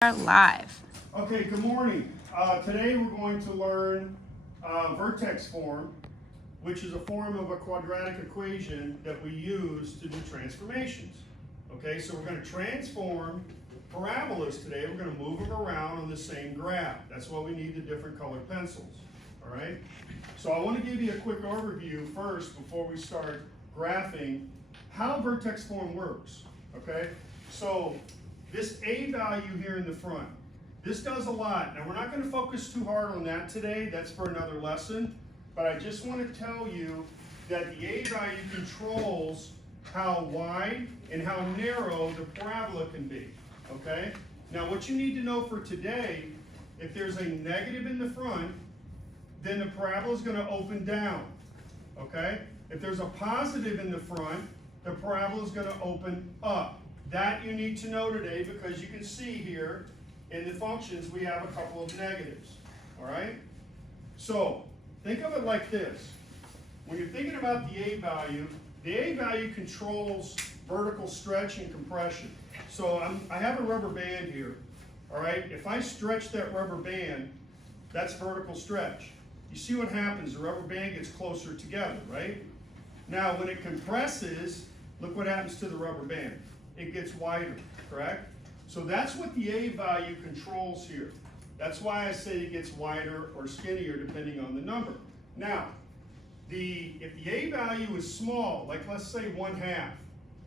Are live. Okay, good morning. Today we're going to learn vertex form, which is a form of a quadratic equation that we use to do transformations. Okay, so we're going to transform parabolas today. We're going to move them around on the same graph. That's why we need the different colored pencils. All right? So I want to give you a quick overview first before we start graphing how vertex form works. Okay, so this A value here in the front, this does a lot. Now we're not going to focus too hard on that today, that's for another lesson, but I just want to tell you that the A value controls how wide and how narrow the parabola can be, okay? Now what you need to know for today, if there's a negative in the front, then the parabola is going to open down, okay? If there's a positive in the front, the parabola is going to open up. That you need to know today because you can see here in the functions we have a couple of negatives, all right? So think of it like this. When you're thinking about the A value controls vertical stretch and compression. So I have a rubber band here, all right? If I stretch that rubber band, that's vertical stretch. You see what happens, the rubber band gets closer together, right? Now when it compresses, look what happens to the rubber band. It gets wider, correct? So that's what the A value controls here. That's why I say it gets wider or skinnier depending on the number. Now, if the A value is small, like let's say 1/2,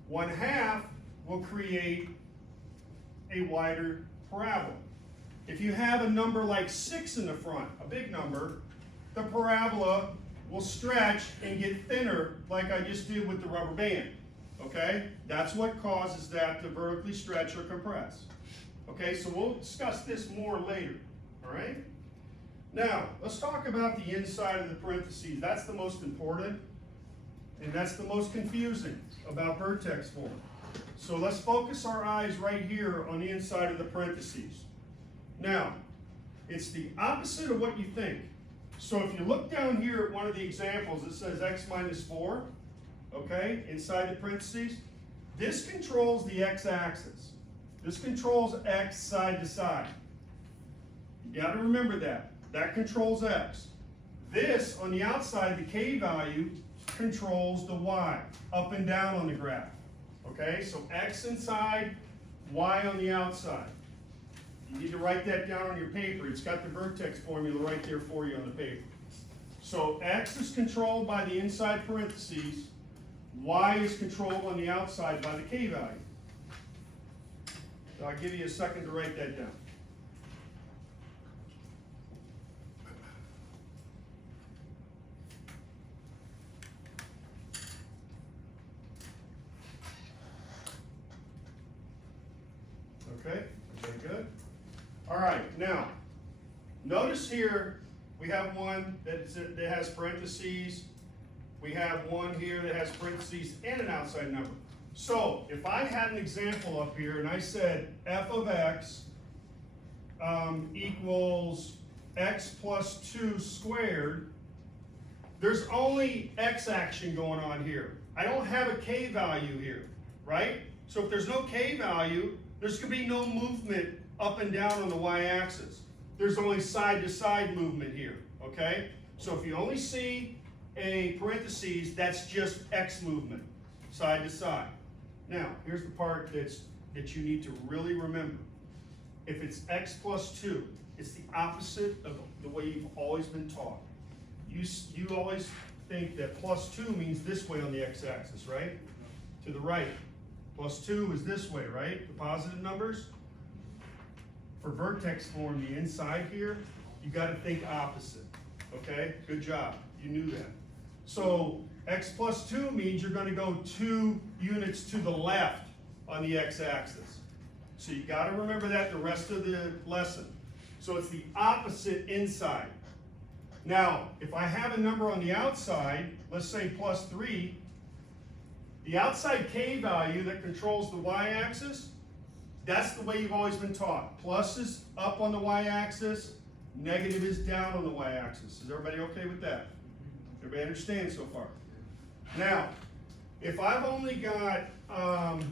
1/2 will create a wider parabola. If you have a number like 6 in the front, a big number, the parabola will stretch and get thinner like I just did with the rubber band. Okay, that's what causes that to vertically stretch or compress. Okay, so we'll discuss this more later, all right? Now, let's talk about the inside of the parentheses. That's the most important, and that's the most confusing about vertex form. So let's focus our eyes right here on the inside of the parentheses. Now, it's the opposite of what you think. So if you look down here at one of the examples, it says x minus 4. Okay, inside the parentheses, this controls the x-axis. This controls x side to side. You got to remember that. That controls x. This, on the outside, the k value, controls the y, up and down on the graph. Okay, so x inside, y on the outside. You need to write that down on your paper. It's got the vertex formula right there for you on the paper. So x is controlled by the inside parentheses. Y is controlled on the outside by the k value. So I'll give you a second to write that down. Okay, very good. All right, now, notice here we have one that has parentheses. We have one here that has parentheses and an outside number. So if I had an example up here and I said f of x equals x plus 2 squared, there's only x action going on here. I don't have a k value here, right? So if there's no k value, there's going to be no movement up and down on the y-axis. There's only side-to-side movement here, okay? So if you only see a parentheses, that's just x movement, side to side. Now, here's the part that you need to really remember. If it's x plus 2, it's the opposite of the way you've always been taught. You always think that plus 2 means this way on the x-axis, right? To the right. Plus 2 is this way, right? The positive numbers. For vertex form, the inside here, you got to think opposite. Okay? Good job. You knew that. So x plus 2 means you're going to go 2 units to the left on the x-axis. So you got to remember that the rest of the lesson. So it's the opposite inside. Now, if I have a number on the outside, let's say plus 3, the outside k value that controls the y-axis, that's the way you've always been taught. Plus is up on the y-axis, negative is down on the y-axis. Is everybody okay with that? Everybody understand so far? Now, if I've only got an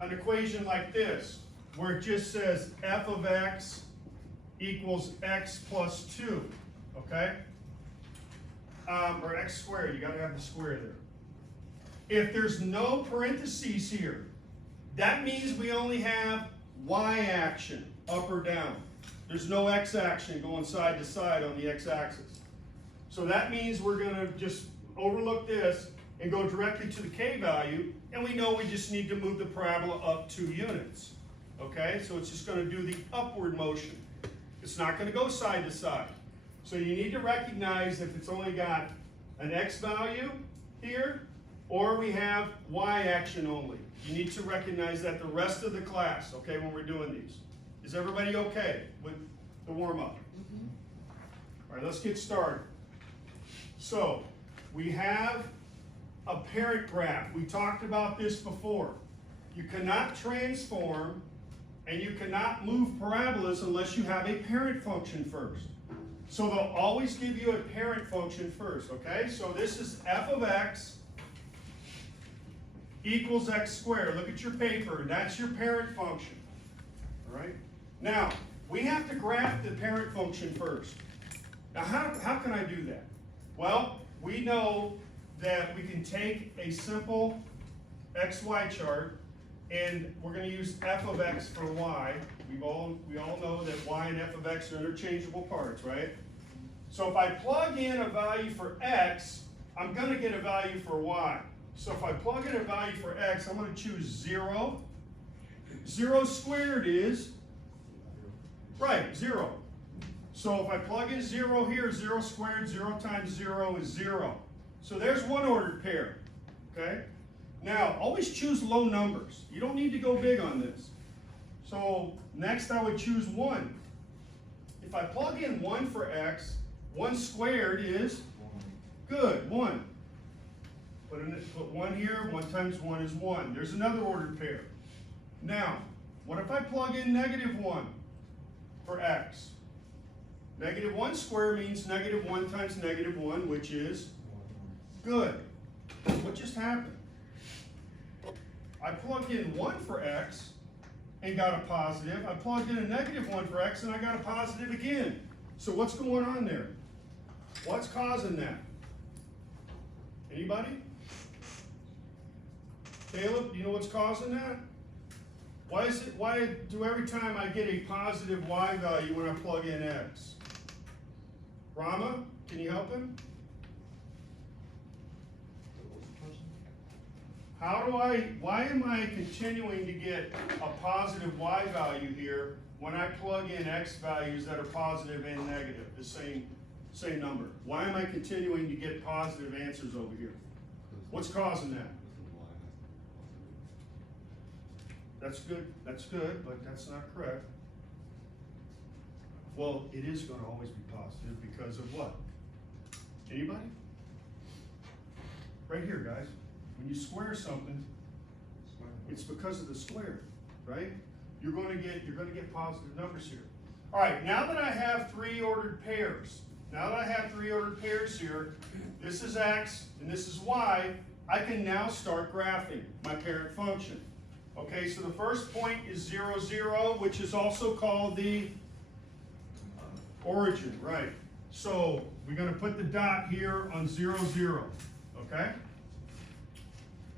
equation like this, where it just says f of x equals x plus 2, okay? Or x squared, you gotta have the square there. If there's no parentheses here, that means we only have y action, up or down. There's no x action going side to side on the x-axis. So that means we're gonna just overlook this and go directly to the k value, and we know we just need to move the parabola up 2 units. Okay, so it's just gonna do the upward motion. It's not gonna go side to side. So you need to recognize if it's only got an x value here, or we have y action only. You need to recognize that the rest of the class, okay, when we're doing these. Is everybody okay with the warm-up? Mm-hmm. All right, let's get started. So, we have a parent graph. We talked about this before. You cannot transform and you cannot move parabolas unless you have a parent function first. So they'll always give you a parent function first, okay? So this is f of x equals x squared. Look at your paper, that's your parent function, all right? Now, we have to graph the parent function first. Now, how can I do that? Well, we know that we can take a simple XY chart and we're going to use f of x for y. We all know that y and f of x are interchangeable parts, right? So if I plug in a value for x, I'm going to get a value for y. So if I plug in a value for x, I'm going to choose 0. 0 squared is, right, 0. So if I plug in 0 here, 0 squared, 0 times 0 is 0. So there's one ordered pair, okay? Now, always choose low numbers. You don't need to go big on this. So next I would choose 1. If I plug in 1 for x, 1 squared is, good, 1. Put 1 here, 1 times 1 is 1. There's another ordered pair. Now, what if I plug in -1 for x? -1 squared means -1 times -1, which is good. What just happened? I plugged in 1 for x and got a positive. I plugged in a -1 for x and I got a positive again. So what's going on there? What's causing that? Anybody? Caleb, do you know what's causing that? Why do every time I get a positive y value when I plug in x? Rama, can you help him? Why am I continuing to get a positive y value here when I plug in x values that are positive and negative, the same number? Why am I continuing to get positive answers over here? What's causing that? That's good, but that's not correct. Well, it is going to always be positive because of what? Anybody? Right here, guys. When you square something, it's because of the square, right? You're going to get positive numbers here. All right, now that I have 3 ordered pairs, here, this is x and this is y, I can now start graphing my parent function. Okay, so the first point is 0, 0, which is also called the origin, right? So we're going to put the dot here on 0, 0, okay?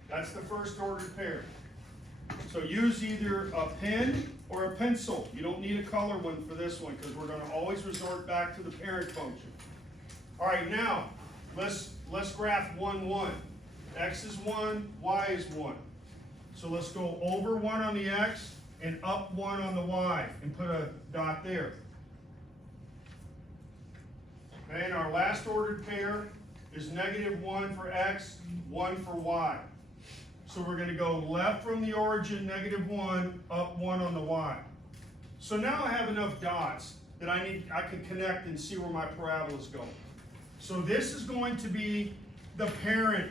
That's the first ordered pair. So use either a pen or a pencil. You don't need a color one for this one because we're going to always resort back to the parent function. All right, now let's graph 1, 1. X is 1, y is 1. So let's go over 1 on the x and up 1 on the y and put a dot there. Okay, and our last ordered pair is -1 for x, 1 for y. So we're going to go left from the origin, -1, up 1 on the y. So now I have enough dots that I can connect and see where my parabolas go. So this is going to be the parent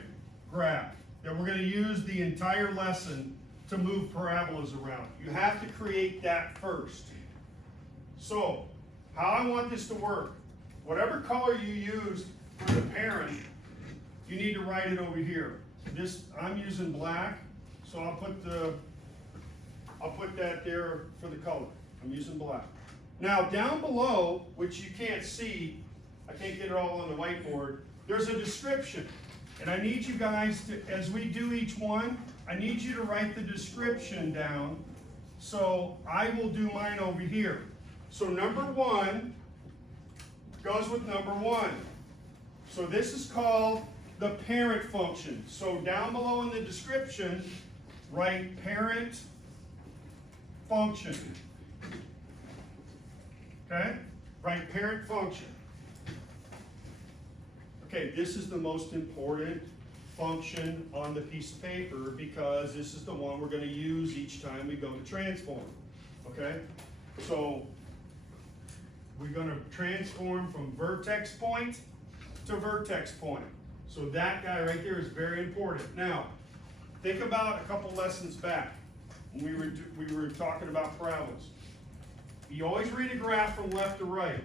graph that we're going to use the entire lesson to move parabolas around. You have to create that first. So, how I want this to work, whatever color you use for the parent, you need to write it over here. I'm using black, so I'll put the I'll put that there for the color. I'm using black. Now down below, which you can't see, I can't get it all on the whiteboard, there's a description. And I need you guys to, as we do each one, I need you to write the description down. So I will do mine over here. So number 1 goes with number 1. So this is called the parent function. So down below in the description, write parent function. Okay? Write parent function. Okay, this is the most important function on the piece of paper because this is the one we're going to use each time we go to transform. Okay? So we're going to transform from vertex point to vertex point. So that guy right there is very important. Now, think about a couple lessons back when we were talking about parabolas. You always read a graph from left to right.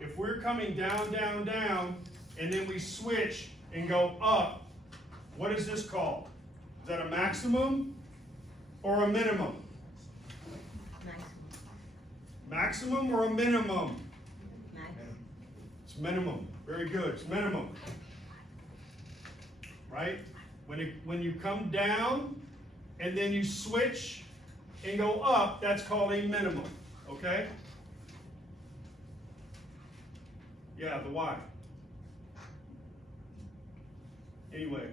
If we're coming down, down, down, and then we switch and go up, what is this called? Is that a maximum or a minimum? Maximum or a minimum? It's minimum. Very good. It's minimum. Right? When you come down and then you switch and go up, that's called a minimum. Okay? Yeah, the Y. Anyway,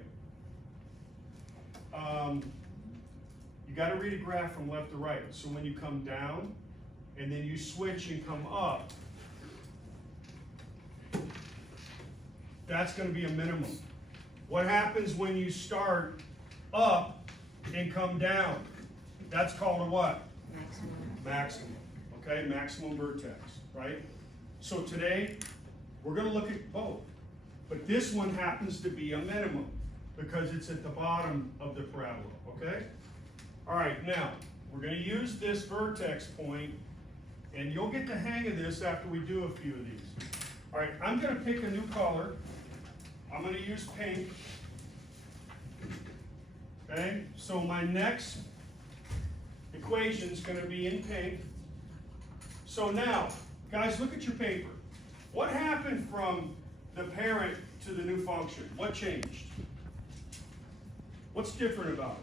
you got to read a graph from left to right. So when you come down and then you switch and come up, that's going to be a minimum. What happens when you start up and come down? That's called a what? Maximum. Maximum. Okay, maximum vertex, right? So today, we're going to look at both. But this one happens to be a minimum because it's at the bottom of the parabola, okay? All right, now, we're going to use this vertex point, and you'll get the hang of this after we do a few of these. All right, I'm going to pick a new color. I'm going to use pink. Okay, so my next equation is going to be in pink. So now, guys, look at your paper. What happened from the parent to the new function? What changed? What's different about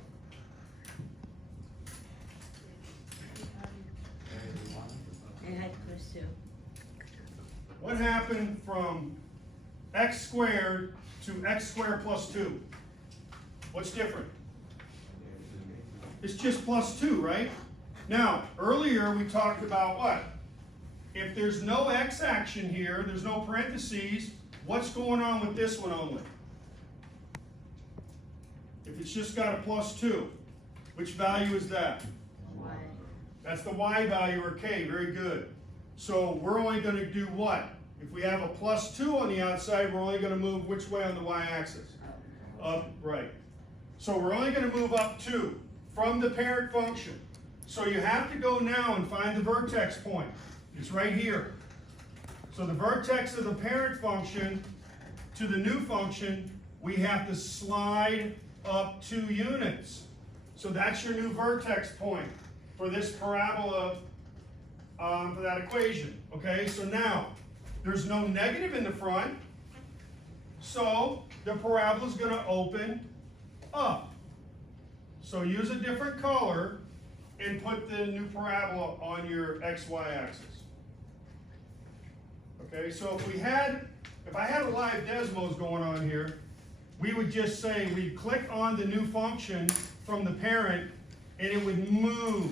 it? It had +2. What happened from x squared to x squared plus 2? What's different? It's just +2, right? Now, earlier we talked about what? If there's no x action here, there's no parentheses, what's going on with this one only? If it's just got a +2, which value is that? Y. That's the y value, or k, very good. So we're only going to do what? If we have a +2 on the outside, we're only going to move which way on the y-axis? Up, right. So we're only going to move up 2 from the parent function. So you have to go now and find the vertex point. It's right here. So the vertex of the parent function to the new function, we have to slide up 2 units. So that's your new vertex point for this parabola, for that equation. Okay, so now there's no negative in the front, so the parabola is going to open up. So use a different color and put the new parabola on your XY axis. Okay, so if I had a live Desmos going on here, we would just say we'd click on the new function from the parent and it would move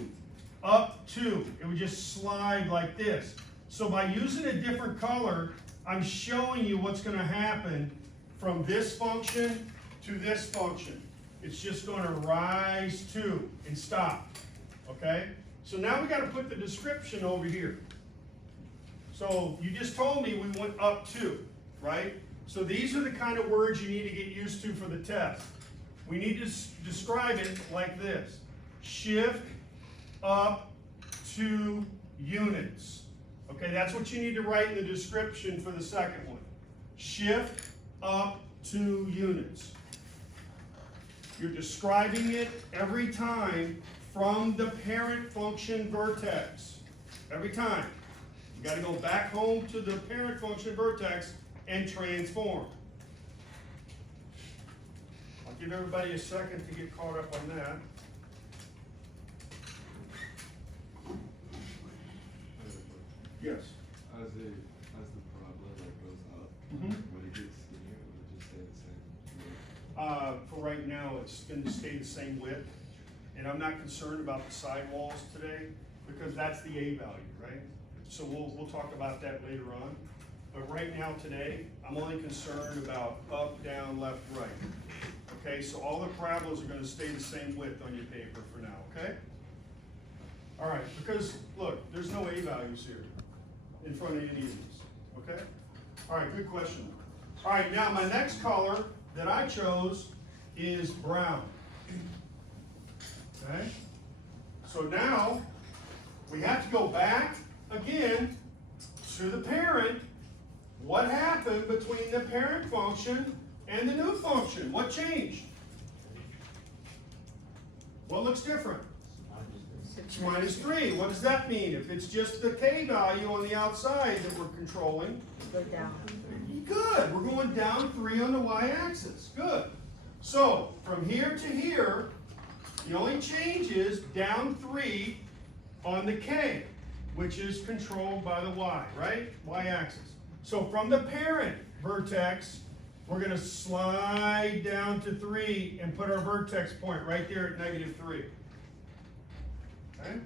up 2. It would just slide like this. So by using a different color, I'm showing you what's going to happen from this function to this function. It's just going to rise 2 and stop. Okay? So now we got to put the description over here. So you just told me we went up 2, right? So these are the kind of words you need to get used to for the test. We need to describe it like this. Shift up 2 units. Okay, that's what you need to write in the description for the second one. Shift up 2 units. You're describing it every time from the parent function vertex. Every time. You got to go back home to the parent function vertex and transform. I'll give everybody a second to get caught up on that. Yes. As the parabola goes up, would it get skinnier or would it just stay the same? For right now, it's going to stay the same width. And I'm not concerned about the sidewalls today because that's the A value, right? So we'll talk about that later on. But right now today, I'm only concerned about up, down, left, right. Okay, so all the parabolas are going to stay the same width on your paper for now, okay? All right, because look, there's no A values here in front of any of these, okay? All right, good question. All right, now my next color that I chose is brown. Okay? So now we have to go back again to the parent. What happened between the parent function and the new function? What changed? What looks different? It's -3. What does that mean? If it's just the k value on the outside that we're controlling, Go down. good. We're going down 3 on the y-axis. Good. So from here to here, the only change is down 3 on the k, which is controlled by the y, right? Y-axis. So from the parent vertex, we're going to slide down to 3 and put our vertex point right there at -3. Okay?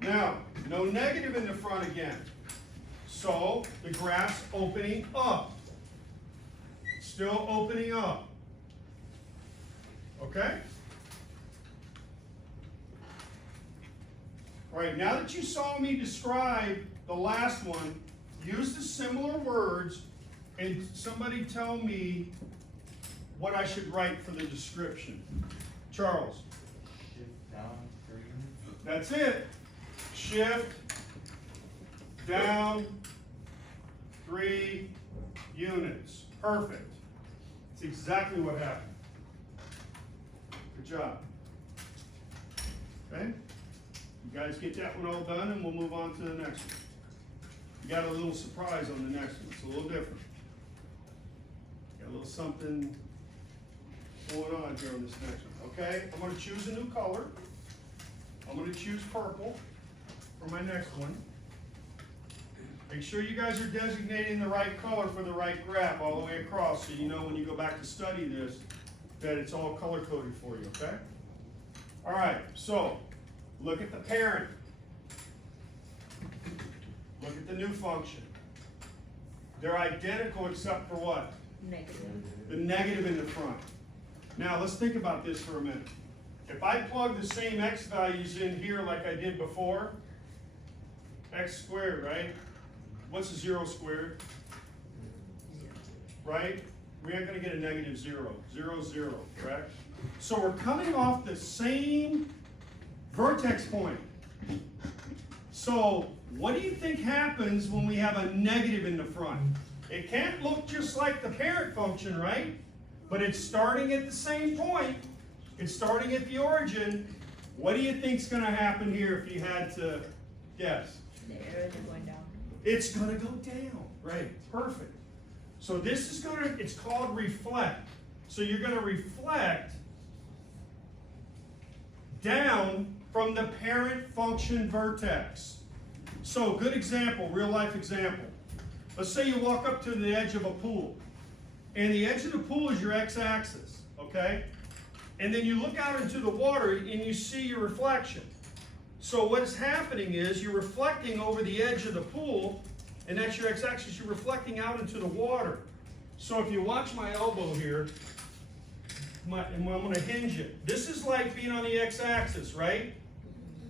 Now, no negative in the front again. So the graph's opening up. Still opening up. Okay? All right, now that you saw me describe the last one, use the similar words and somebody tell me what I should write for the description. Charles. Shift down 3 units. That's it. Shift down 3 units. Perfect. That's exactly what happened. Good job. Okay? You guys get that one all done and we'll move on to the next one. You got a little surprise on the next one. It's a little different. Got a little something going on here on this next one. Okay? I'm going to choose a new color. I'm going to choose purple for my next one. Make sure you guys are designating the right color for the right graph all the way across so you know when you go back to study this that it's all color coded for you, okay? All right, so look at the parent. Look at the new function. They're identical except for what? Negative. The negative in the front. Now let's think about this for a minute. If I plug the same x values in here like I did before, x squared, right? What's a 0 squared? Right? We aren't going to get a -0. 0, 0, correct? So we're coming off the same vertex point. So what do you think happens when we have a negative in the front? It can't look just like the parent function, right? But it's starting at the same point. It's starting at the origin. What do you think's going to happen here if you had to guess? The arrows are going down. It's going to go down. Right. Perfect. So this is going to, it's called reflect. So you're going to reflect down from the parent function vertex. So good example, real life example. Let's say you walk up to the edge of a pool. And the edge of the pool is your x-axis, okay? And then you look out into the water and you see your reflection. So what is happening is you're reflecting over the edge of the pool, and that's your x-axis. You're reflecting out into the water. So if you watch my elbow here, and I'm going to hinge it. This is like being on the x-axis, right?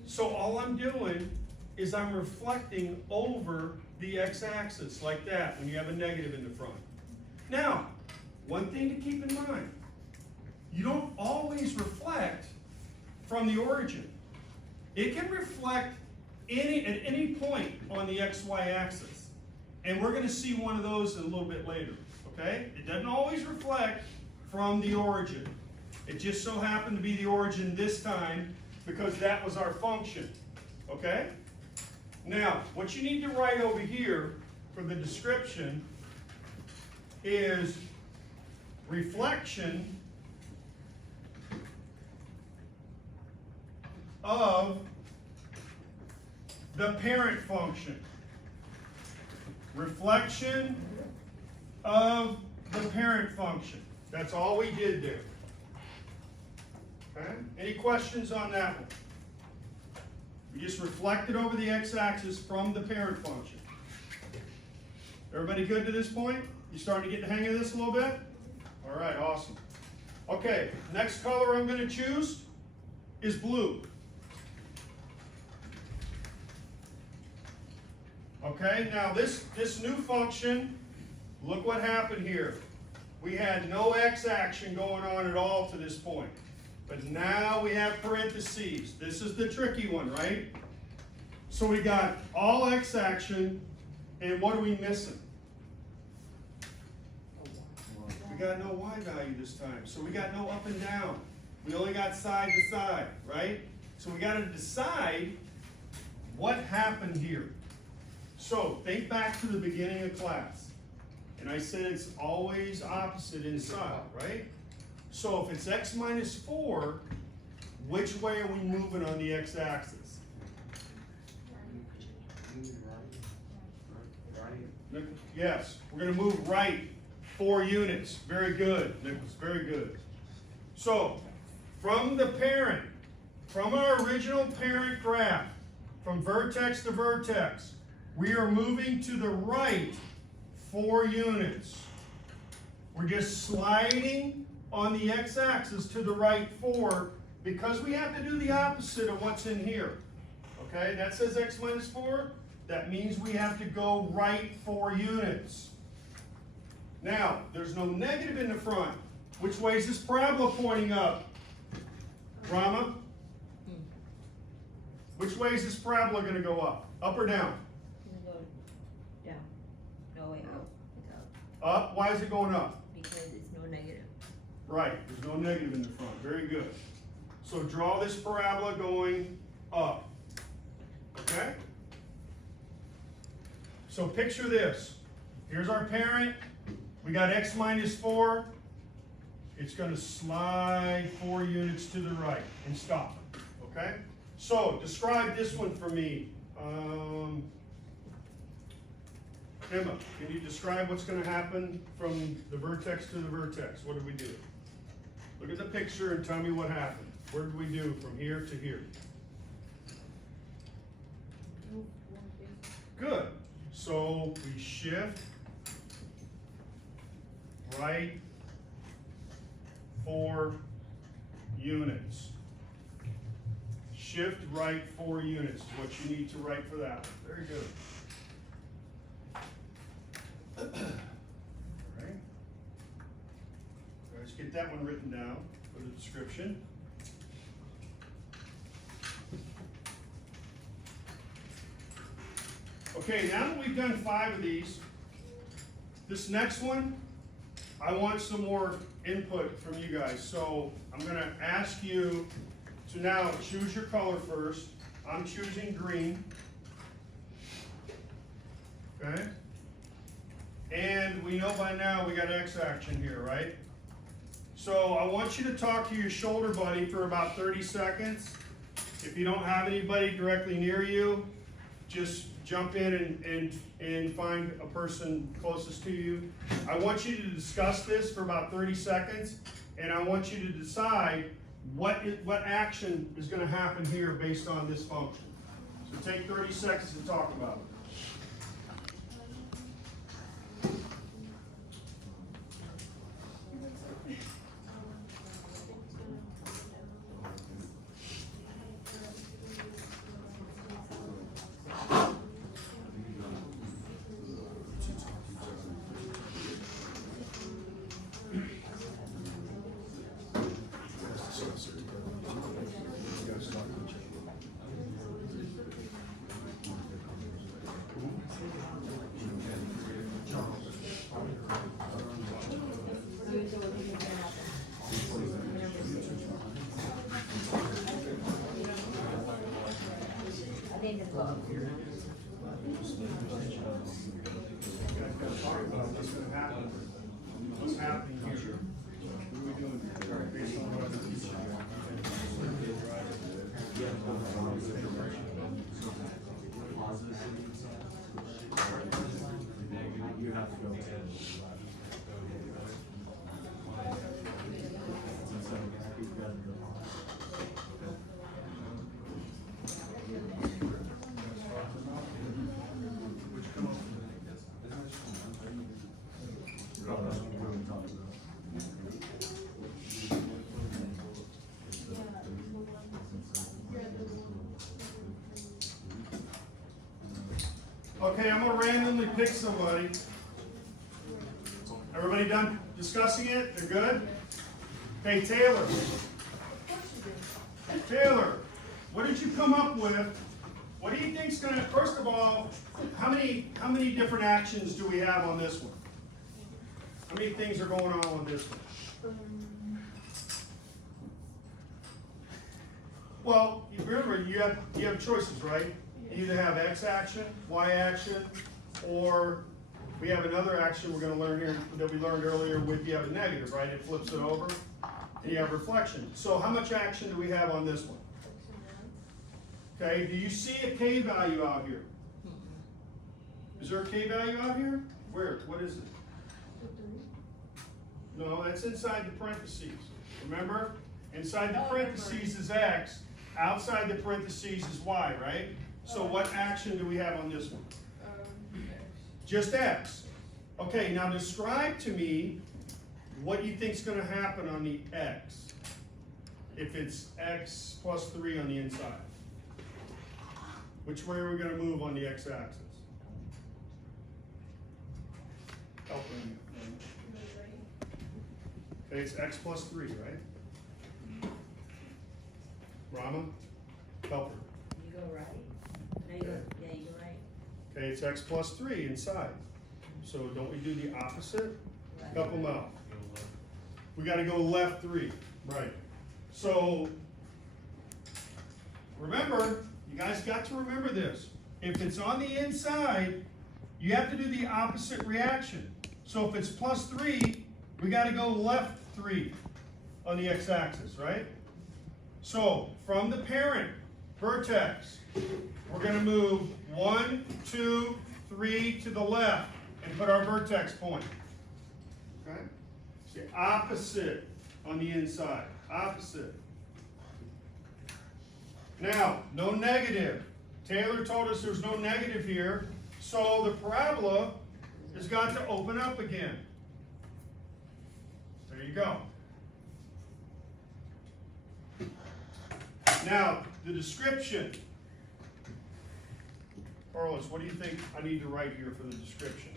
So all I'm doing is I'm reflecting over the x-axis like that when you have a negative in the front. Now, one thing to keep in mind, you don't always reflect from the origin. It can reflect at any point on the XY axis. And we're going to see one of those a little bit later, okay? It doesn't always reflect from the origin. It just so happened to be the origin this time because that was our function, okay? Now, what you need to write over here for the description is reflection of the parent function. Reflection of the parent function. That's all we did there. Okay? Any questions on that one? We just reflected over the x-axis from the parent function. Everybody good to this point? You starting to get the hang of this a little bit? All right, awesome. Okay, next color I'm going to choose is blue. Okay, now this new function, look what happened here. We had no x action going on at all to this point. But now we have parentheses. This is the tricky one, right? So we got all x action, and what are we missing? We got no y value this time. So we got no up and down. We only got side to side, right? So we got to decide what happened here. So think back to the beginning of class. And I said it's always opposite inside, right? So if it's x minus 4, which way are we moving on the x-axis? Right. Yes, we're going to move right 4 units. Very good, Nicholas, very good. So, from the parent, from our original parent graph, from vertex to vertex, we are moving to the right 4 units. We're just sliding on the x-axis to the right 4 because we have to do the opposite of what's in here. Okay, that says x minus 4. That means we have to go right 4 units. Now, there's no negative in the front. Which way is this parabola pointing up? Drama? Which way is this parabola going to go up? Up or down? Go down. No, wait, up. It's up. Up. Why is it going up? Because it's no negative. Right. There's no negative in the front. Very good. So draw this parabola going up. Okay? So picture this. Here's our parent. We got x minus 4. It's going to slide 4 units to the right and stop. Okay? So describe this one for me. Emma, can you describe what's going to happen from the vertex to the vertex? What did we do? Look at the picture and tell me what happened. What did we do from here to here? Good. So we shift right 4 units. Shift right 4 units is what you need to write for that one. Very good. All right. Let's get that one written down for the description. Okay, now that we've done 5 of these, this next one, I want some more input from you guys. So I'm going to ask you to now choose your color first. I'm choosing green. Okay? And we know by now we got X action here, right? So I want you to talk to your shoulder buddy for about 30 seconds. If you don't have anybody directly near you, just jump in and find a person closest to you. I want you to discuss this for about 30 seconds, and I want you to decide what action is going to happen here based on this function. So take 30 seconds to talk about it. gotta talk about what's gonna happen. What's happening here? What are we doing based on what I've been teaching You have to go. Okay, I'm gonna randomly pick somebody. Everybody done discussing it? They're good? Hey, Taylor. Taylor, what did you come up with? What do you think's gonna, first of all, how many different actions do we have on this one? How many things are going on this one? Well, you remember, you have choices, right? You either have X action, Y action, or we have another action we're gonna learn here that we learned earlier with, you have a negative, right? It flips it over, and you have reflection. So how much action do we have on this one? Okay, do you see a K value out here? Is there a K value out here? Where? What is it? No, that's inside the parentheses. Remember? Inside the parentheses is X, outside the parentheses is Y, right? So what action do we have on this one? Just X. Okay, now describe to me what you think is going to happen on the X if it's X plus 3 on the inside. Which way are we going to move on the X axis? Help me. Okay, it's X plus 3, right? Rama, help her. You go right. No, you go, yeah, you go right. Okay, it's X plus 3 inside. So don't we do the opposite? Help them out. We got to go left 3. Right. So remember, you guys got to remember this. If it's on the inside, you have to do the opposite reaction. So if it's plus 3, we got to go left 3 on the x-axis, right? So from the parent vertex, we're going to move 1, 2, 3 to the left and put our vertex point. Okay? It's the opposite on the inside. Opposite. Now, no negative. Taylor told us there's no negative here, so the parabola has got to open up again. There you go. Now, the description. Carlos, what do you think I need to write here for the description,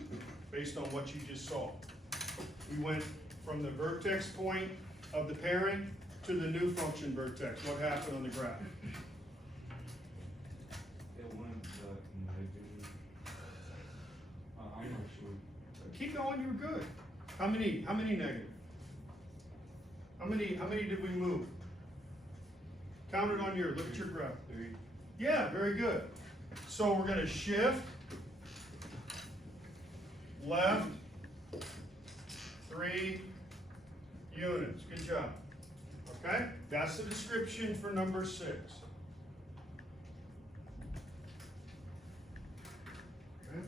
based on what you just saw? We went from the vertex point of the parent to the new function vertex. What happened on the graph? It went negative. I'm not sure. Keep going, you were good. How many negative? How many did we move? Count it on your, look at your graph. 3. Yeah, very good. So we're going to shift, left, 3 units. Good job. Okay? That's the description for number 6. Okay?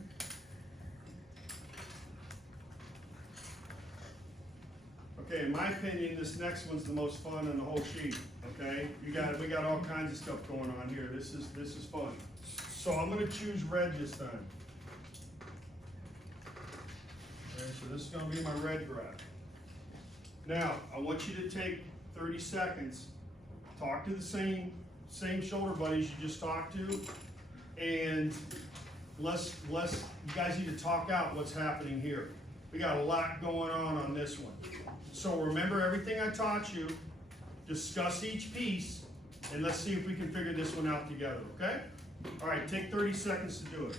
Okay, in my opinion, this next one's the most fun on the whole sheet. Okay? We got all kinds of stuff going on here. This is fun. So I'm going to choose red this time. Okay, so this is going to be my red graph. Now, I want you to take 30 seconds, talk to the same shoulder buddies you just talked to, and let's you guys need to talk out what's happening here. We got a lot going on this one. So remember everything I taught you, discuss each piece, and let's see if we can figure this one out together, okay? All right, take 30 seconds to do it.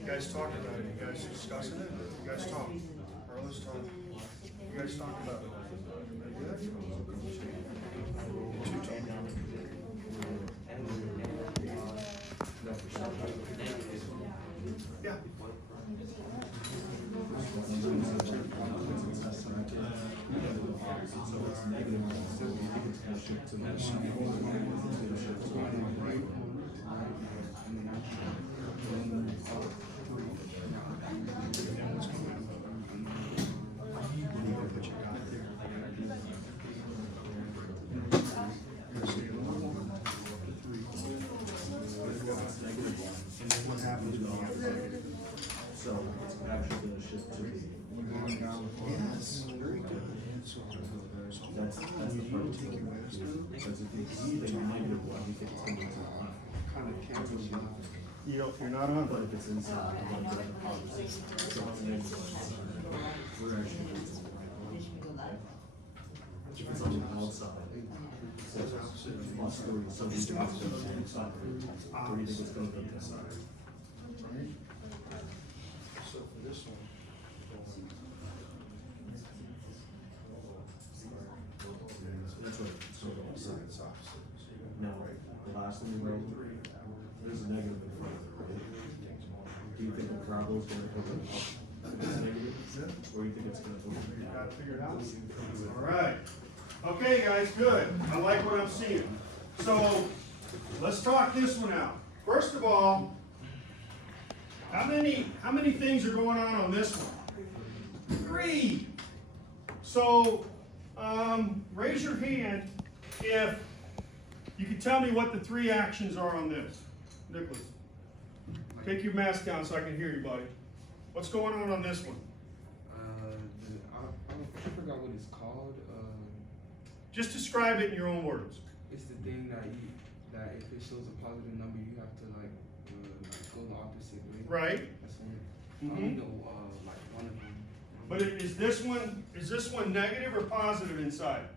You guys talked about it. You guys discussing it? You Let's talk. Or let's talk. You guys talk about it. Yeah. What happens when you have negative? So it's actually gonna shift to the. Yes, very good. That's the part you take your mask down. Because if you see that you're negative one, you think it's gonna be to Kind of cancels you out. You're not on, but if it's inside, the ones that are positive, so it's negative one. We're actually gonna do the right one. If it's on the outside, so it's plus 30, so you think it's gonna be inside, or you think it's gonna be inside. right? So for this one, That's right, so it's opposite. now, the last one we wrote, there's a negative in front of it, right? Do you think the parabola is gonna go up if it's negative, or you think it's gonna go You down? gotta figure it out. All right. Okay, guys, good. I like what I'm seeing. So, let's talk this one out. First of all, how many things are going on this one? 3. So, raise your hand if you can tell me what the 3 actions are on this. Nicholas, take your mask down so I can hear you, buddy. What's going on this one? I forgot what it's called. Just describe it in your own words. It's the thing that if it shows a positive number, you have to like go the opposite way. Right. That's one. I Mhm. only know like one of them. But is this one negative or positive inside?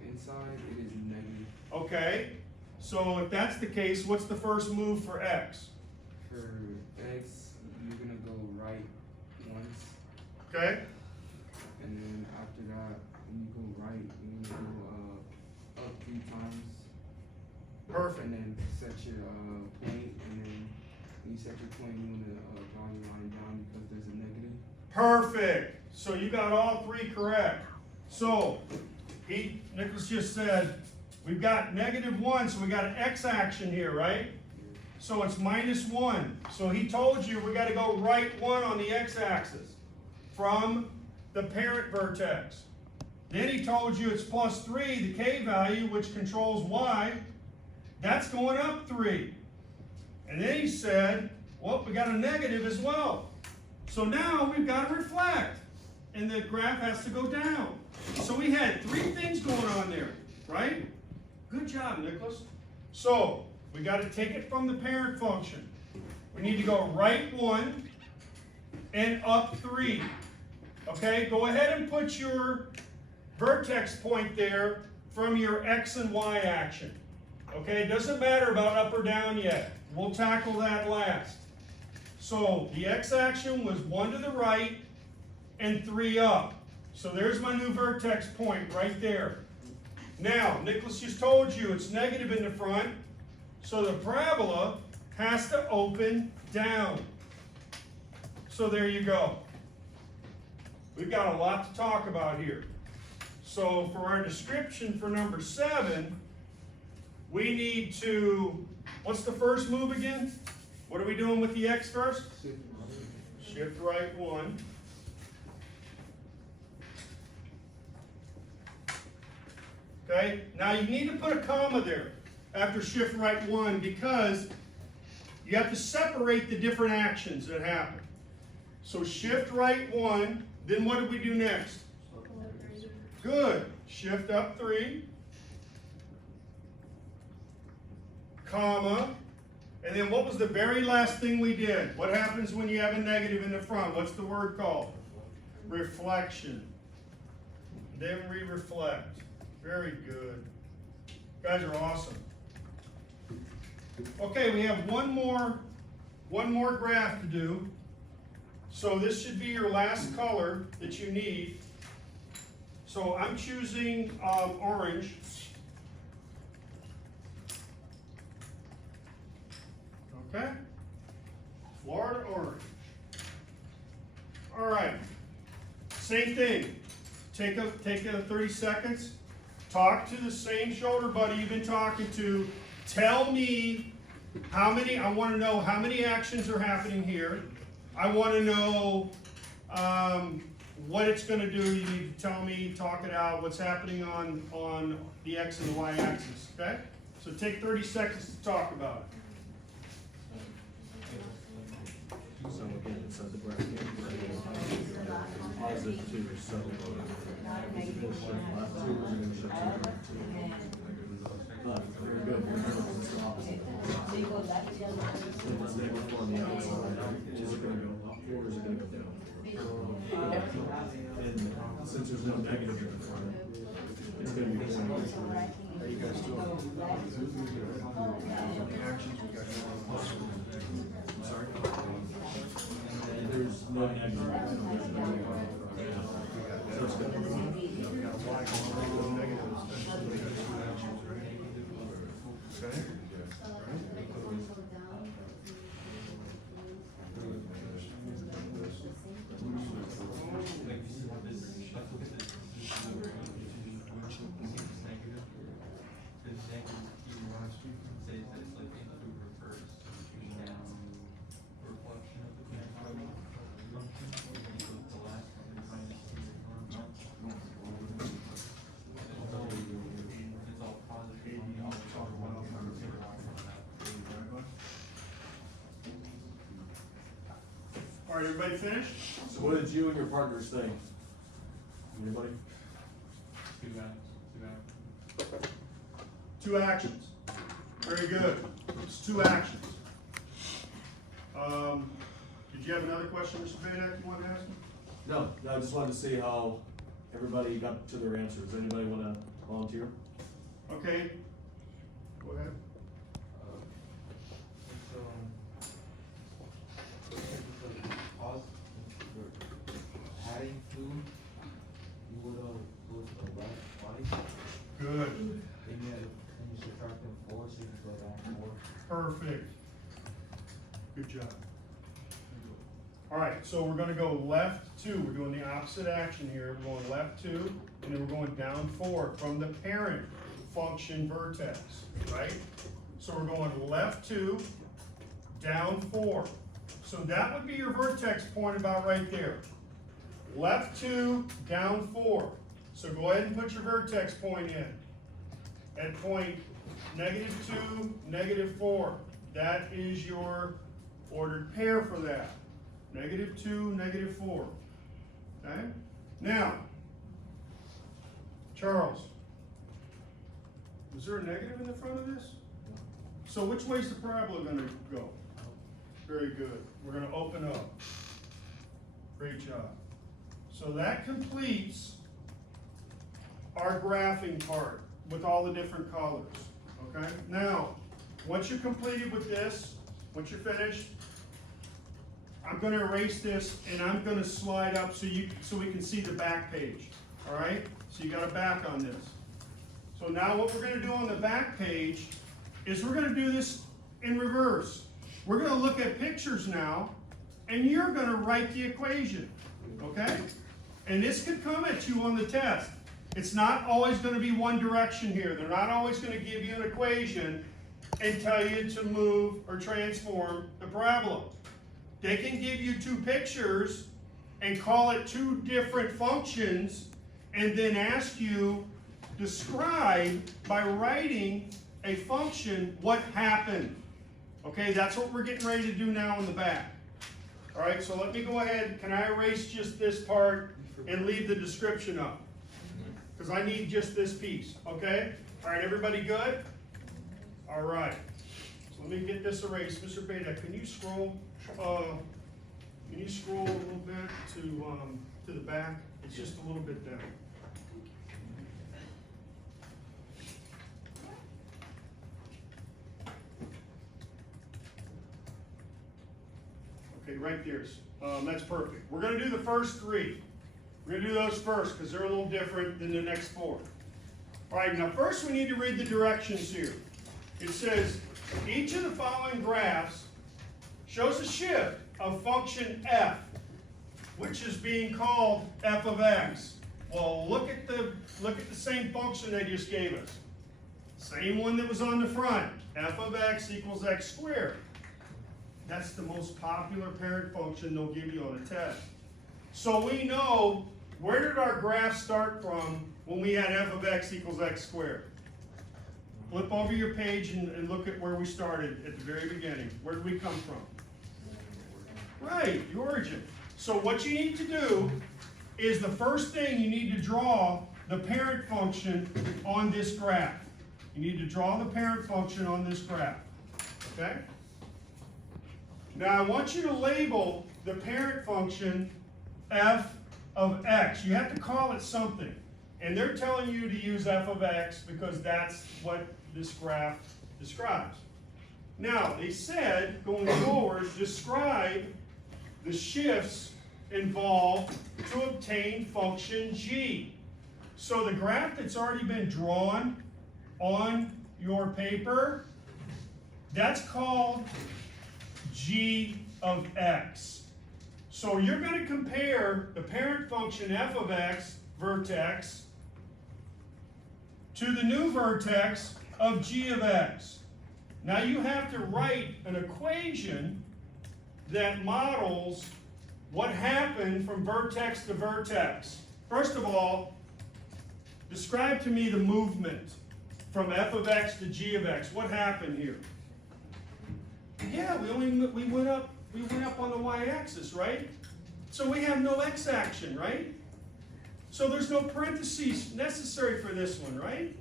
Inside it is negative. Okay. So if that's the case, what's the first move for X? For X, you're gonna go right once, Okay. and then after that, when you go right, you're gonna go up 3 times. Perfect. And then set your point, and then when you set your point, you wanna draw your line down because there's a negative. Perfect. So you got all 3 correct. So Nicholas just said we've got -1, so we got an X action here, right? So it's -1. So he told you we got to go right 1 on the X axis from the parent vertex. Then he told you it's +3, the K value, which controls Y. That's going up 3. And then he said, well, we got a negative as well. So now we've got to reflect. And the graph has to go down. So we had 3 things going on there, right? Good job, Nicholas. So we got to take it from the parent function. We need to go right 1 and up 3. Okay, go ahead and put your vertex point there from your X and Y action. Okay, it doesn't matter about up or down yet. We'll tackle that last. So the X action was 1 to the right and 3 up. So there's my new vertex point right there. Now, Nicholas just told you it's negative in the front, so the parabola has to open down. So there you go. We've got a lot to talk about here. So for our description for number 7, we need to, what's the first move again? What are we doing with the X first? Shift right 1. Okay, now you need to put a comma there after shift right 1 because you have to separate the different actions that happen. So shift right 1, then what do we do next? Good. Shift up 3, comma, and then what was the very last thing we did? What happens when you have a negative in the front? What's the word called? Reflection. Then we reflect. Very good. You guys are awesome. Okay, we have one more graph to do. So this should be your last color that you need. So I'm choosing orange. Okay? Florida orange. All right. Same thing. Take a 30 seconds. Talk to the same shoulder buddy you've been talking to. Tell me how many, I want to know how many actions are happening here. I want to know what it's going to do. You need to tell me, talk it out, what's happening on the X and the Y axis, okay? So take 30 seconds to talk about it. So again, it's at the bracket, positive two, so. Left two, we're gonna show two. Very good, we're gonna, it's the opposite. So it's negative four on the outside, is it gonna go up or is it gonna go down? And since there's no negative in the front, it's gonna be pointing. Are you guys doing? The actions we got going on. I'm sorry? There's no negative. So it's gonna go up. We got Y going on, negative, especially we got two actions, right? Okay? All right, everybody finished? So what did you and your partners think? Anybody? Two actions. Very good. It's two actions. Did you have another question, Mr. Vadak, you want to ask me? No, I just wanted to see how everybody got to their answers. Anybody wanna volunteer? Okay. Go ahead. Adding two, you would go to the left twice, Good. then you subtract them four, so you can go back four. Perfect. Good job. All right, so we're gonna go left two. We're doing the opposite action here. We're going left two, and then we're going down four from the parent function vertex, right? So we're going left two, down four. So that would be your vertex point about right there. Left two, down four. So go ahead and put your vertex point in. At point -2, -4. That is your ordered pair for that. -2, -4. Okay? Now, Charles, is there a negative in the front of this? So which way's the parabola gonna go? Very good. We're gonna open up. Great job. So that completes our graphing part with all the different colors, okay? Now, once you're completed with this, once you're finished, I'm gonna erase this and I'm gonna slide up so we can see the back page, all right? So you got a back on this. So now what we're gonna do on the back page is we're gonna do this in reverse. We're gonna look at pictures now and you're gonna write the equation, okay? And this could come at you on the test. It's not always gonna be one direction here. They're not always gonna give you an equation and tell you to move or transform the parabola. They can give you two pictures and call it two different functions and then ask you describe by writing a function what happened. Okay, that's what we're getting ready to do now in the back. All right, so let me go ahead. Can I erase just this part and leave the description up? Because I need just this piece, okay? All right, everybody good? All right, so let me get this erased. Mr. Beta, can you scroll a little bit to the back? It's just a little bit down. Okay, right there. That's perfect. We're gonna do the first three. We're gonna do those first because they're a little different than the next four. All right, now first we need to read the directions here. It says, each of the following graphs shows a shift of function f, which is being called f of x. Well, look at the same function they just gave us. Same one that was on the front. F of x equals x squared. That's the most popular parent function they'll give you on a test. So we know, where did our graph start from when we had f of x equals x squared? Flip over your page and look at where we started at the very beginning. Where did we come from? Right, the origin. So what you need to do is the first thing you need to draw the parent function on this graph. You need to draw the parent function on this graph. Okay? Now I want you to label the parent function f of x. You have to call it something. And they're telling you to use f of x because that's what this graph describes. Now, they said, going forward, describe the shifts involved to obtain function g. So the graph that's already been drawn on your paper, that's called g of x. So you're going to compare the parent function f of x, vertex, to the new vertex of g of x. Now you have to write an equation that models what happened from vertex to vertex. First of all, describe to me the movement from f of x to g of x. What happened here? Yeah, we went up on the y-axis, right? So we have no x-action, right? So there's no parentheses necessary for this one, right?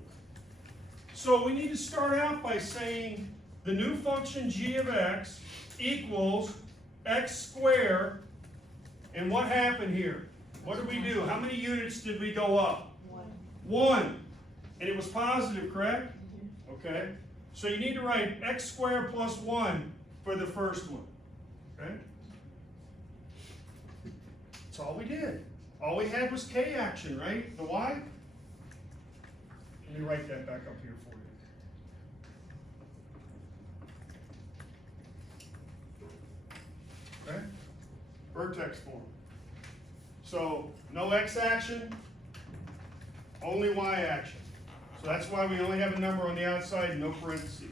So we need to start out by saying the new function g of x equals x squared. And what happened here? What did we do? How many units did we go up? 1. And it was positive, correct? Okay. So you need to write x squared plus 1 for the first one. Okay? That's all we did. All we had was k action, right? The y? Let me write that back up here for you. Okay? Vertex form. So, no x action, only y action. So that's why we only have a number on the outside and no parentheses.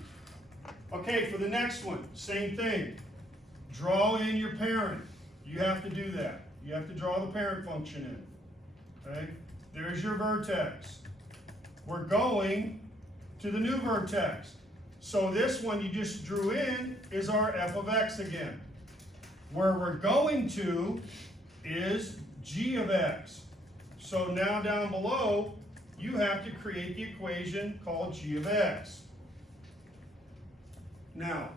Okay, for the next one, same thing. Draw in your parent. You have to do that. You have to draw the parent function in. Okay? There's your vertex. We're going to the new vertex. So this one you just drew in is our f of x again. Where we're going to is g of x. So now down below, you have to create the equation called g of x. Now,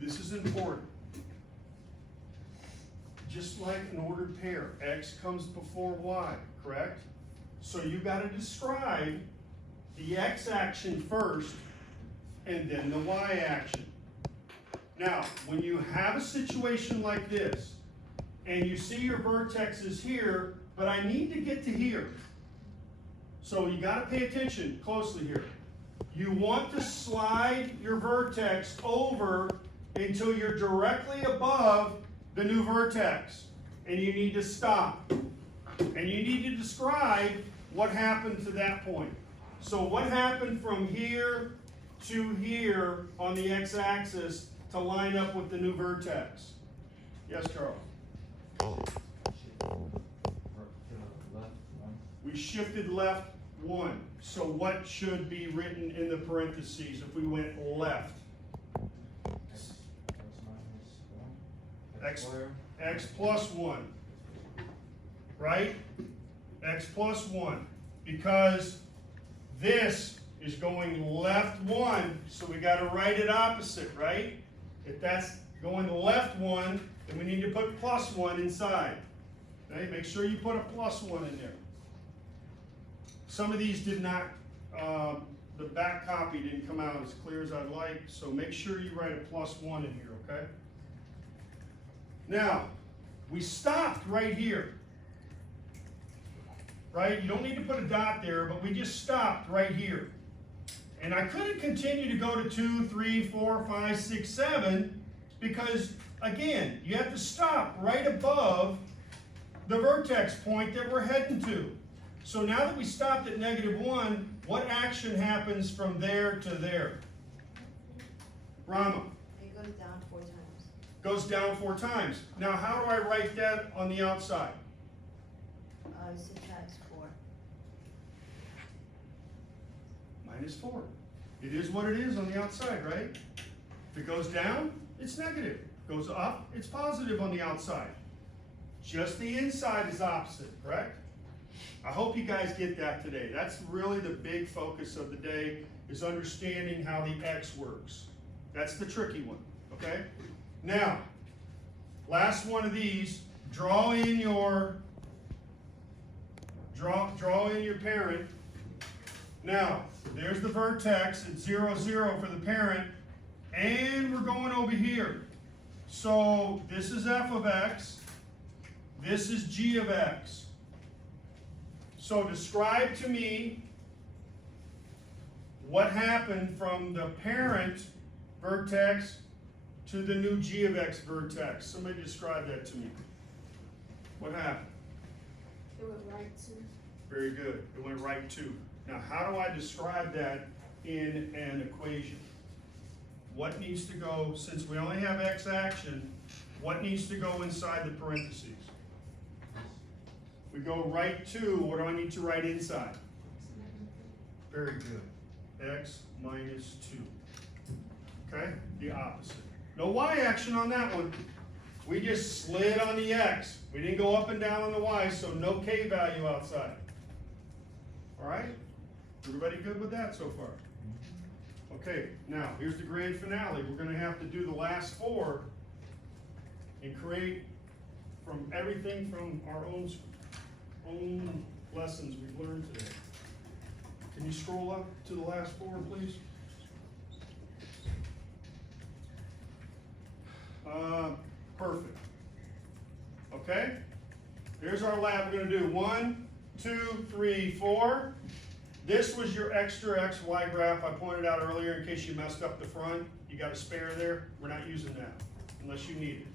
this is important. Just like an ordered pair, x comes before y, correct? So you got to describe the x action first and then the y action. Now, when you have a situation like this, and you see your vertex is here, but I need to get to here. So you got to pay attention closely here. You want to slide your vertex over until you're directly above the new vertex. And you need to stop. And you need to describe what happened to that point. So what happened from here to here on the x-axis to line up with the new vertex? Yes, Charles? We shifted left 1. So what should be written in the parentheses if we went left? X plus 1. Right? X plus 1. Because this is going left 1, so we got to write it opposite, right? If that's going left 1, then we need to put plus 1 inside. Okay? Make sure you put a plus 1 in there. Some of these did not, the back copy didn't come out as clear as I'd like, so make sure you write a plus 1 in here, okay? Now, we stopped right here. Right? You don't need to put a dot there, but we just stopped right here. And I couldn't continue to go to 2, 3, 4, 5, 6, 7, because again, you have to stop right above the vertex point that we're heading to. So now that we stopped at -1, what action happens from there to there? Rama? It goes down 4 times. Goes down 4 times. Now how do I write that on the outside? Subtracts 4. -4. It is what it is on the outside, right? If it goes down, it's negative. Goes up, it's positive on the outside. Just the inside is opposite, correct? I hope you guys get that today. That's really the big focus of the day, is understanding how the X works. That's the tricky one, okay? Now, last one of these, draw in your parent. Now, there's the vertex at 0, 0 for the parent, and we're going over here. So this is f of x, this is g of x. So describe to me what happened from the parent vertex to the new g of x vertex. Somebody describe that to me. What happened? It went right to. Very good. It went right to. Now, how do I describe that in an equation? What needs to go, since we only have x action, what needs to go inside the parentheses? We go right to, what do I need to write inside? Very good. X minus 2. Okay? The opposite. No y action on that one. We just slid on the x. We didn't go up and down on the y, so no k value outside. All right? Everybody good with that so far? Okay, now here's the grand finale. We're going to have to do the last 4 and create from everything from our own lessons we've learned today. Can you scroll up to the last 4, please? Perfect. Okay? Here's our lab. We're going to do 1, 2, 3, 4. This was your extra XY graph I pointed out earlier in case you messed up the front. You got a spare there? We're not using that unless you need it.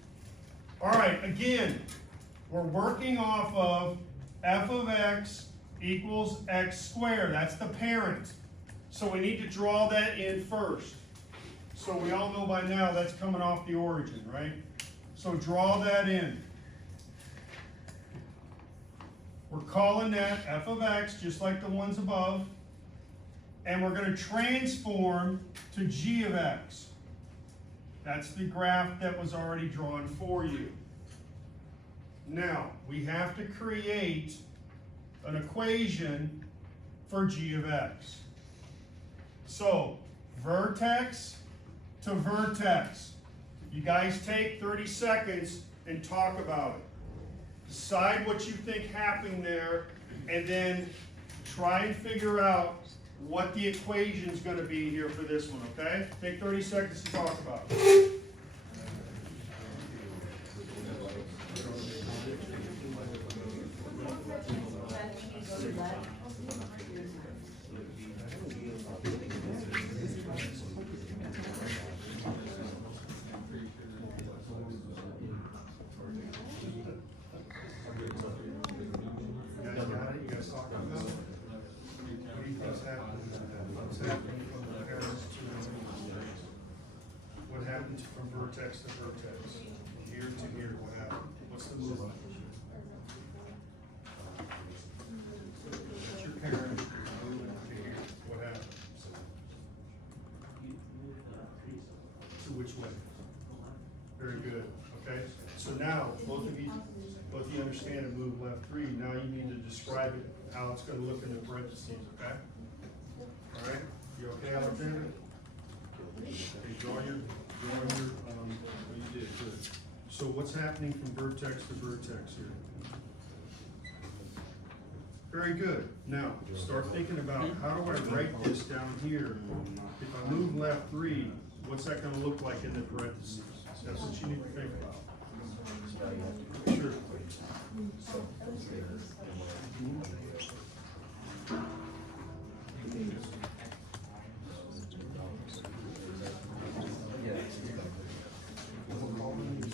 All right, again, we're working off of f of x equals x squared. That's the parent. So we need to draw that in first. So we all know by now that's coming off the origin, right? So draw that in. We're calling that f of x, just like the ones above. And we're going to transform to g of x. That's the graph that was already drawn for you. Now, we have to create an equation for g of x. So, vertex to vertex. You guys take 30 seconds and talk about it. Decide what you think happened there, and then try and figure out what the equation is going to be here for this one, okay? Take 30 seconds to talk about it. What happened from vertex to vertex? Here to here, what happened? What's the movement? That's your parent, movement to here. What happened? To which way? Very good, okay? So now, both of you understand and move left 3. Now you need to describe it, how it's gonna look in the parentheses, okay? All right, you okay, Alexander? Okay, draw your, well, you did, good. So what's happening from vertex to vertex here? Very good. Now, start thinking about, how do I write this down here? If I move left 3, what's that gonna look like in the parentheses? That's what you need to think about. Sure.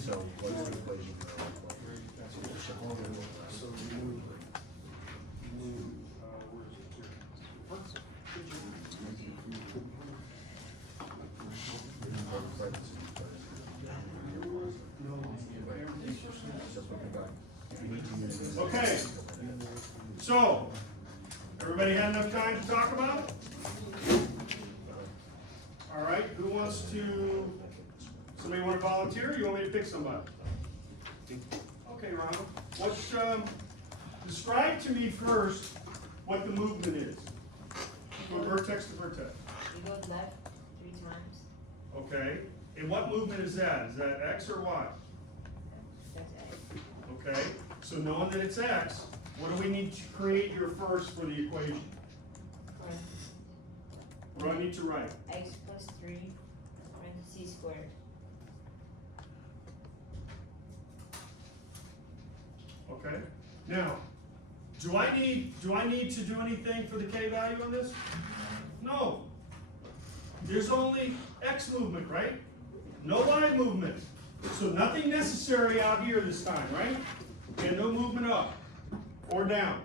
So what's the equation? Okay, so, everybody had enough time to talk about it? All right, who wants to, somebody want to volunteer, or you want me to pick somebody? Okay, Ronald, describe to me first what the movement is, from vertex to vertex. You go left 3 times. Okay, and what movement is that? Is that X or Y? That's X. Okay, so knowing that it's X, what do we need to create here first for the equation? What do I need to write? X plus 3 parentheses squared. Okay, now, do I need to do anything for the K value on this? No. There's only X movement, right? No Y movement. So nothing necessary out here this time, right? And no movement up or down.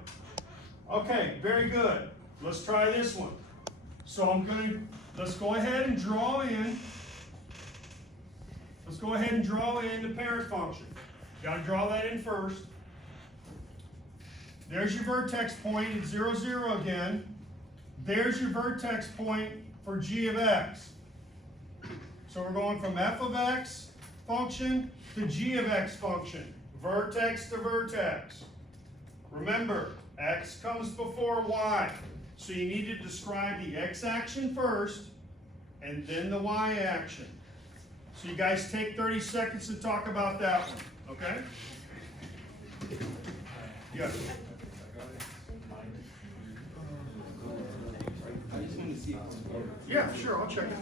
Okay, very good. Let's try this one. So let's go ahead and draw in. Let's go ahead and draw in the parent function. Got to draw that in first. There's your vertex point at 0, 0 again. There's your vertex point for g of x. So we're going from f of x function to g of x function. Vertex to vertex. Remember, x comes before y. So you need to describe the x action first, and then the y action. So you guys take 30 seconds to talk about that one, okay? Yes. I just want to see if it's better. Yeah, sure, I'll check it.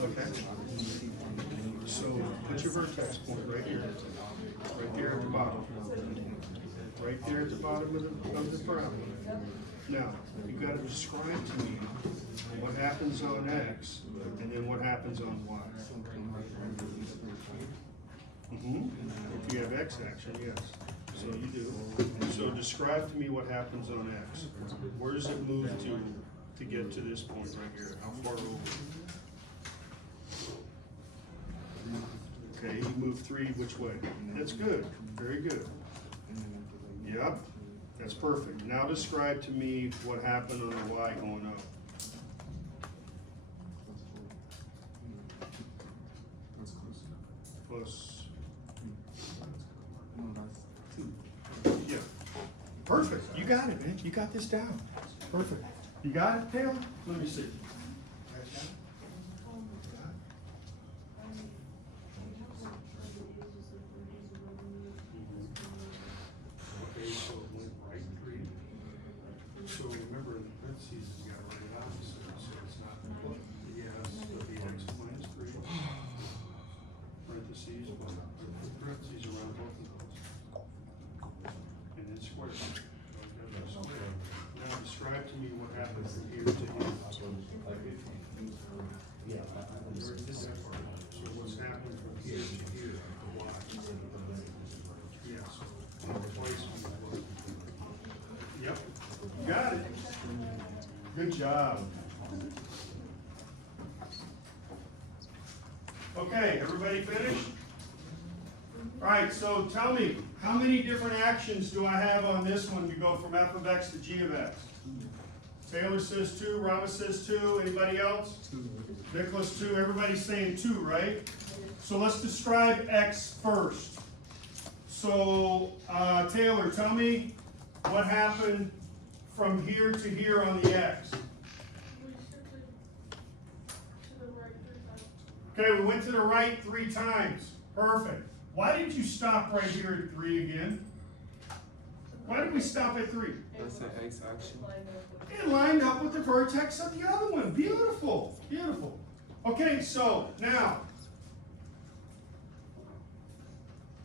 Okay. So put your vertex point right here. Right there at the bottom. Right there at the bottom of the parabola. Now, you've got to describe to me what happens on X and then what happens on Y. If you have X action, yes. So you do. So describe to me what happens on X. Where does it move to get to this point right here? How far over? Okay, you move 3 which way? That's good. Very good. Yep, that's perfect. Now describe to me what happened on the Y going up. Plus, No, that's 2. yeah. Perfect. You got it, man. You got this down. Perfect. You got it, Taylor? Let me see. Okay, so it went right 3. So remember in the parentheses, you got to write it opposite, so it's not, yes, but the x minus 3. Parentheses, well, put parentheses around both of those. And then square. Now describe to me what happens from here to here. So what's happening from here to here? Y. Yes. Twice. Yep. You got it. Good job. Okay, everybody finished? All right, so tell me, how many different actions do I have on this one to go from f of x to g of x? Taylor says 2, Rama says 2, anybody else? 2. Nicholas 2, everybody's saying 2, right? So let's describe x first. So, Taylor, tell me what happened from here to here on the x. Okay, we went to the right 3 times. Perfect. Why did you stop right here at 3 again? Why did we stop at 3? That's an X action. It lined up with the vertex of the other one. Beautiful, beautiful. Okay, so now,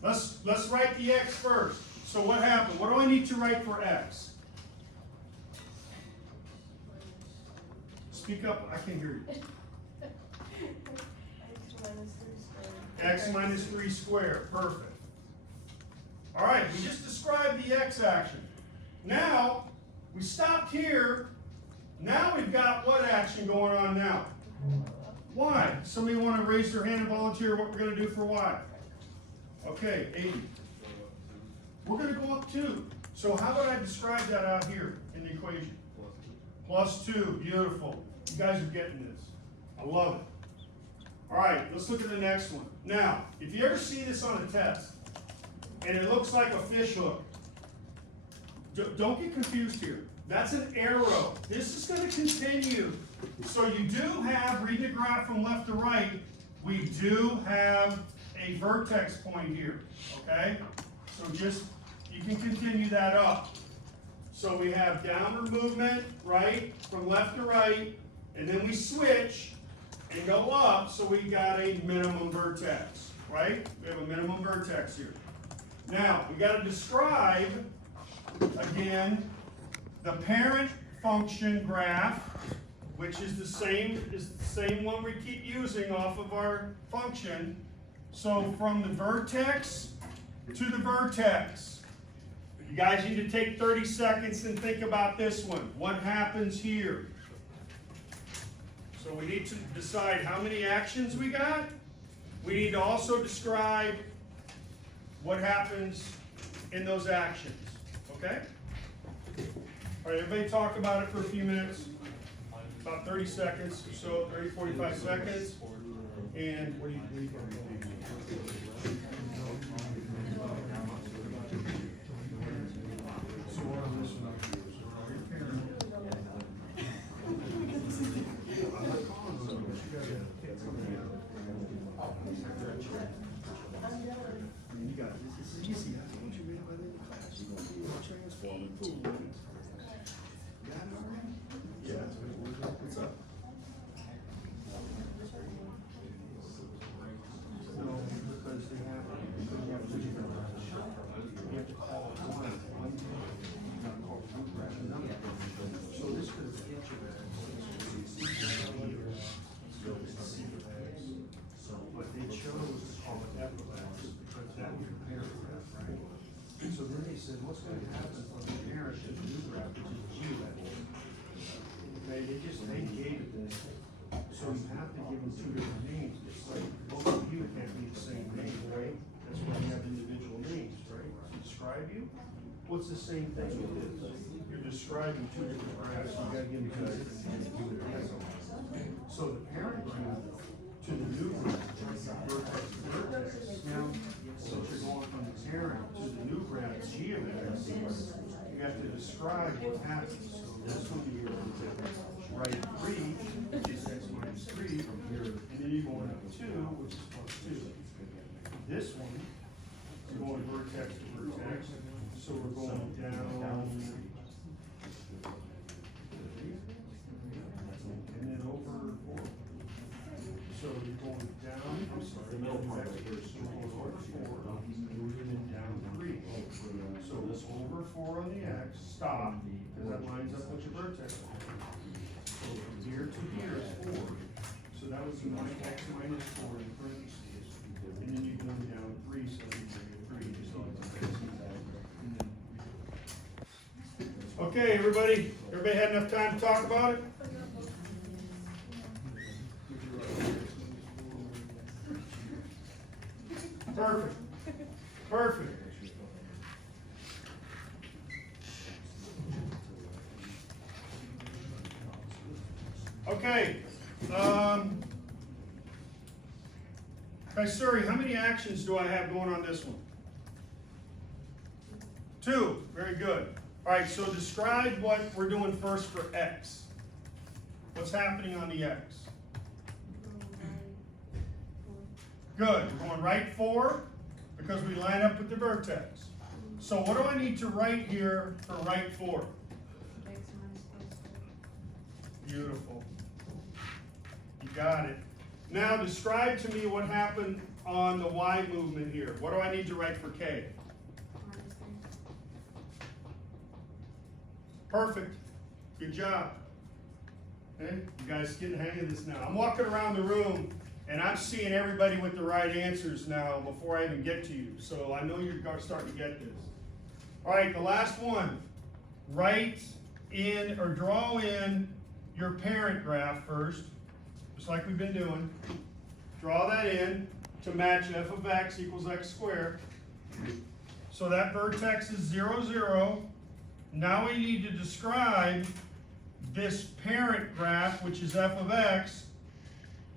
Let's write the x first. So what happened? What do I need to write for x? Speak up, I can hear you. X minus 3 squared, perfect. All right, we just described the x action. Now, we stopped here. Now we've got what action going on now? Y. Somebody want to raise their hand and volunteer what we're going to do for Y? Okay, 80. We're going to go up 2. So how would I describe that out here in the equation? Plus 2, beautiful. You guys are getting this. I love it. All right, let's look at the next one. Now, if you ever see this on a test, and it looks like a fish hook, don't get confused here. That's an arrow. This is going to continue. So you do have, read the graph from left to right, we do have a vertex point here, okay? So just, you can continue that up. So we have downward movement, right, from left to right, and then we switch and go up, so we got a minimum vertex, right? We have a minimum vertex here. Now, we got to describe, again, the parent function graph, which is the same one we keep using off of our function. So from the vertex to the vertex, you guys need to take 30 seconds and think about this one. What happens here? So we need to decide how many actions we got. We need to also describe what happens in those actions, okay? All right, everybody talk about it for a few minutes, about 30 seconds or so, 30, 45 seconds. And what do you think? So then they said, what's going to happen from the parent to the new graph, which is G level? Okay, they gave it this. So you have to give them two different names. It's like both of you can't be the same name, right? That's why you have individual names, right? To describe you, what's the same thing with this? You're describing two different graphs, you gotta give them two different names. So the parent graph to the new graph, vertex to vertex. Now, since you're going from the parent to the new graph, G of x, you have to describe what happens. So this one you're going to write 3, which is x minus 3 from here, and then you're going up 2, which is plus 2. This one, you're going vertex to vertex, so we're going down, and then over 4. So you're going down, I'm sorry, you're going over 4, and then down 3. So this over 4 on the x, stop, because that lines up with your vertex. So from here to here is 4. So that was my x minus 4 in parentheses. And then you go down 3, so you bring 3. So okay, everybody had enough time to talk about it? Perfect. Perfect. Okay. Sorry, how many actions do I have going on this one? 2. Very good. All right, so describe what we're doing first for x. What's happening on the x? Good. We're going right 4 because we line up with the vertex. So what do I need to write here for right 4? Beautiful. You got it. Now describe to me what happened on the y movement here. What do I need to write for k? Perfect. Good job. Okay, you guys getting the hang of this now. I'm walking around the room and I'm seeing everybody with the right answers now before I even get to you. So I know you're starting to get this. All right, the last one. Write in or draw in your parent graph first, just like we've been doing. Draw that in to match f of x equals x squared. So that vertex is 0, 0. Now we need to describe this parent graph, which is f of x,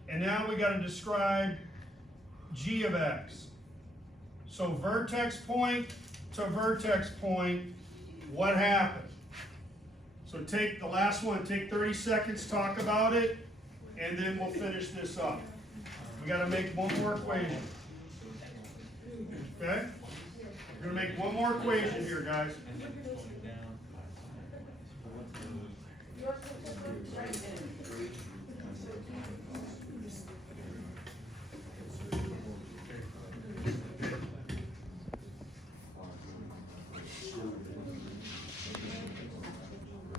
and now we got to describe g of x. So vertex point to vertex point, what happened? So take the last one, take 30 seconds, talk about it, and then we'll finish this up. We got to make one more equation. Okay? We're going to make one more equation here, guys.